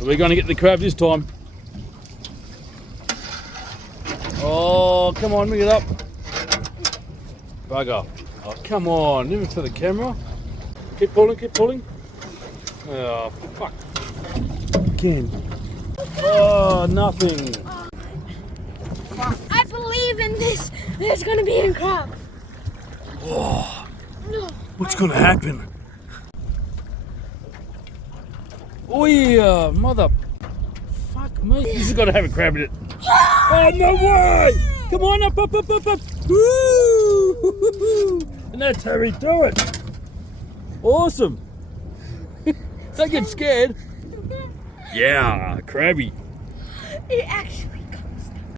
We're going to get the crab this time. Oh, come on, pick it up. Bugger. Oh, come on, leave it for the camera. Keep pulling, keep pulling. Oh, fuck. Again. Oh, nothing. I believe in this. There's going to be a crab. Oh, No. what's going to happen? Oh, yeah, mother. Fuck me. This has got to have a crab in it. Oh, no way! Come on, up, up, up, up, up. Woo! And that's how we do it. Awesome. Don't get scared. Yeah, crabby. It actually